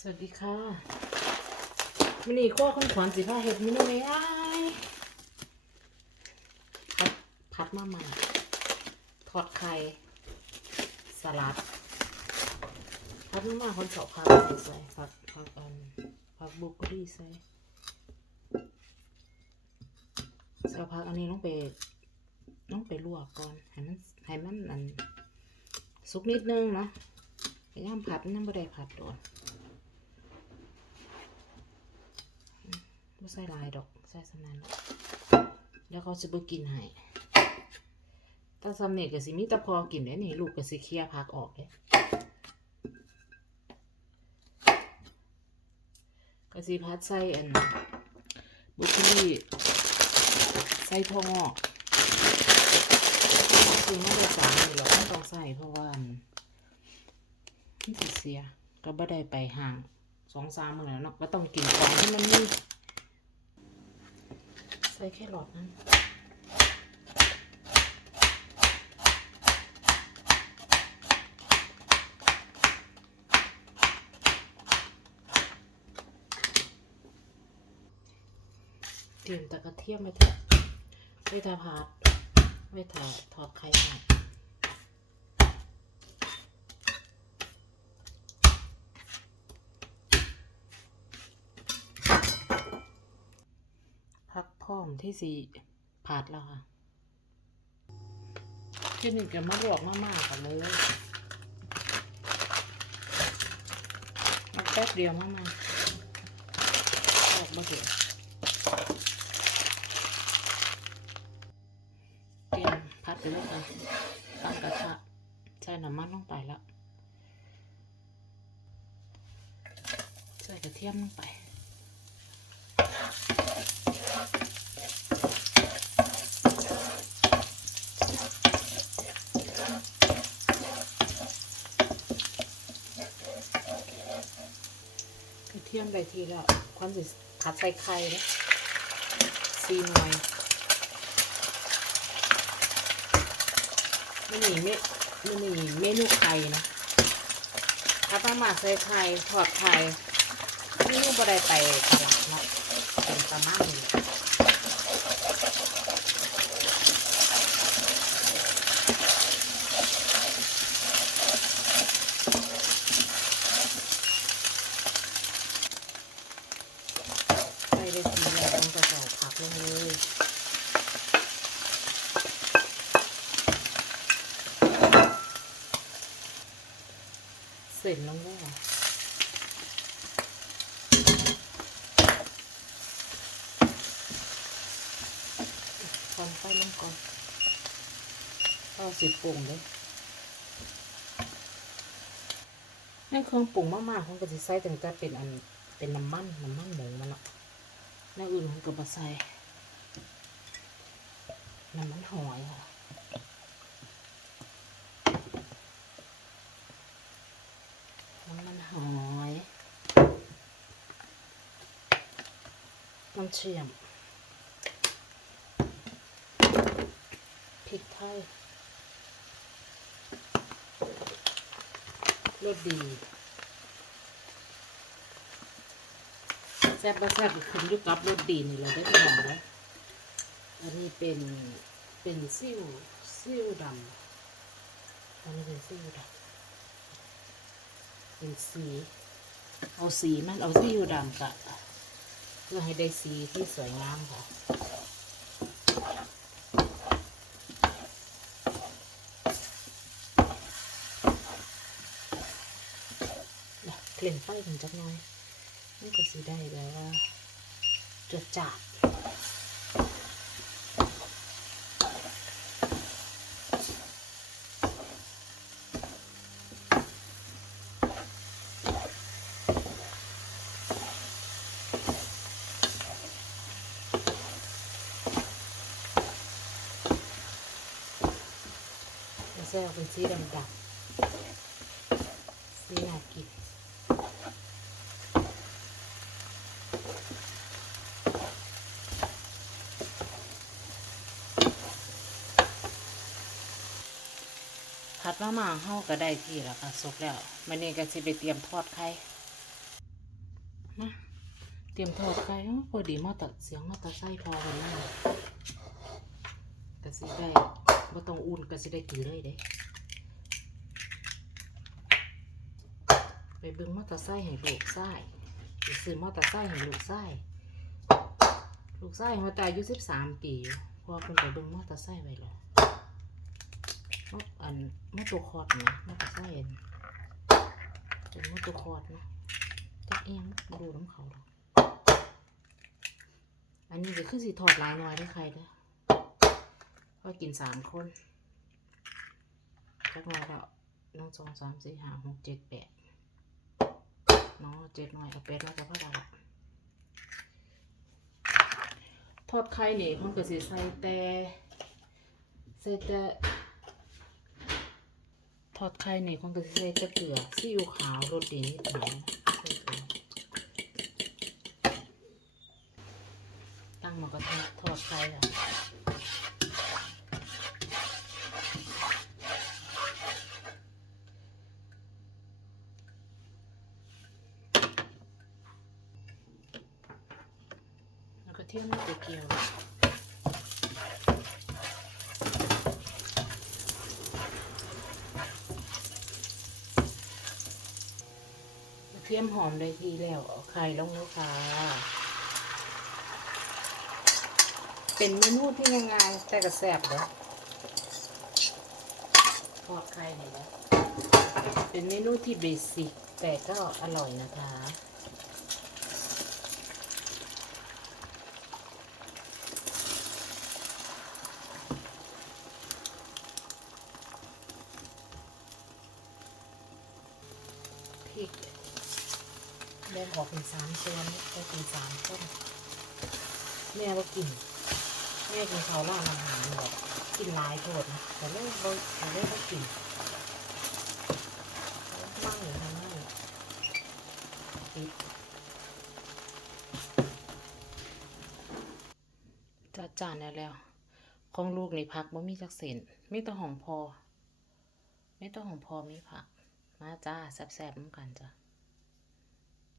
สวัสดีค่ะมินี่ขั้วคุณขวัญสิผ้าเห็ดมินี่ไม่อ้พัดพัดมามาทอดไข่สลัด พัดมามาคนสอบผักใส่ผักผักอันผักบุกโคลีใส่ใส่ผักอันนี้ต้องไปต้องไปลวกก่อนให้มันให้มันอันสุกนิดนึงเนาะพยายามผัดมันไม่ได้ผัดโดน ไม่ใส่หลายดอกใส่สำนันแล้วเขาจะไปกินให้ถ้าสำเนียก็สิมีแต่พอกินได้นี่ลูกก็สิเคลียร์พักออกเลยก็สิพัดใส่อันบุคลีใส่ทองอกคือไม่ได้สามนี่หรอกต้องใส่เพราะว่ามันสิเสียก็บ่ได้ไปห่างสองสามมื้อแล้วเนาะก็ต้องกินของที่มันมี ใส่แค่หลอดนั้นเตรียมตะกระเทียมไปเถอะไว้ทาพาดไว้ทาทอดไข่หัดพร้ อมที่สีผัดแล้วค่ะที่นี่ก็มาลวกมากๆกันเลยเอาแป๊บเดียวมามาออกมาเถอะเตรียมพัดไปเลยค่ะตั้งกระทะใส่น้ำมันลงไปแล้วใส่กระเทียมลงไป กระเทียมไปทีละความสิผัดใส่ไข่นะซีหน่อยไม่หนีไม่ไม่หนีเมนูไข่นะถ้าป้ามาใส่ไข่ทอดไข่นี่บ่ได้ไปตลาดเนาะเป็นประมาณนี้ใส่ได้ทีแล้วต้องจะใส่ผัก ลงเลยเสร็จลงเลยค่ะทอนไฟลงก่อนเอาสิปรุงเลยในเครื่องปรุงมากๆผมก็จะใส่ตั้งแต่เป็นอันเป็นน้ำมันน้ำมันหมูมันเนาอื่นผมก็มาใส่น้ำมันหอยค่ะน้ำมันหอยน้ำเชื่อมพริกไทยรสดี ซ่บบ่แซ่บก็ขึ้นอยู่กับรสดีนี่แหละได้อพี่น้องนะอันนี้เป็นเป็นซิ่วซิ่วดำอันนี้เป็นซิ่วดำเป็นสี เอาสีมันเอาซิ่วดำกะเพื่อให้ได้สีที่สวยงามค่ะเกลิ่นไฟถึงจักหน่อย นี่ก็สีได้แบบว่าจดจัดแซ่บเป็นสีดำดำสีน่ากิน ผัดมาม่าเฮาก็ได้ที่แล้วค่ะสุกแล้วมันนี่ก็สิไปเตรียมทอดไข่มาเตรียมทอดไก่อ้อพอดีมอตัดเสียงมอตัดไส้พอกันนะกะสิได้บ่ต้องอุ่นกะสิได้กินเลยเด้ไปเบิ่งมอเตอร์ไซค์ให้ลูกไส้ไปซื้อมอเตอร์ไซค์ให้ลูกไส้ลูกไส้หัวตายอายุสิบสามปีอยู่พอเพิ่นไปเบิ่งมอเตอร์ไซค์ไว้แล้ว อันมอตัวคอร์ดนะมอเตอร์ไซค์อันเป็นมอตัวคอร์ดนะจักเอียงดูน้ำเขาดอกอันนี้ก็คือสิถอดลายน้อยได้ใครเด้อเพราะกินสามคนจักหน่อยแล้วนึ่งสองสามสี่ห้าหกเจ็ดแปดเนาะเจ็ดหน่อยเอาเป็ดแล้วก็พอดาทอดไข่เนี่ยมันก็สิใส่แต่ใส่แต่ ทอดไข่นี่มันก็สิใส่แต่เกลือซีอิ๊วขาวรสดีนิดหน่อยตั้งหมันก็ทอดทอดไข่แล้วแล้วก็เทียมไม่เกี่ยว ทียมหอมได้ทีแล้วเอาไข่ลงแล้วค่ะ เป็นเมนูที่ง่ายๆแต่ก็แซ่บเลยทอดไข่นี่นะเป็นเมนูที่เบสิกแต่ก็อร่อยนะคะ พริกแบ่ งออกเป็นสามส่วนไปเป็นสามคนแม่ว่ากิน แม่กินข้าวร้านอาหารแบบกินหลายโทษนะแต่ไม่บ่แต่ไม่ได้กินมั่งหรือทำมั่งปิดจัดจานได้แล้ว ของลูกนี่พักบ่มีจักเส้นไมีแต่ของพอ ไม่ต้องของพอมีผัก มาจ้าแซ่บๆเหมือนกันจ้ะ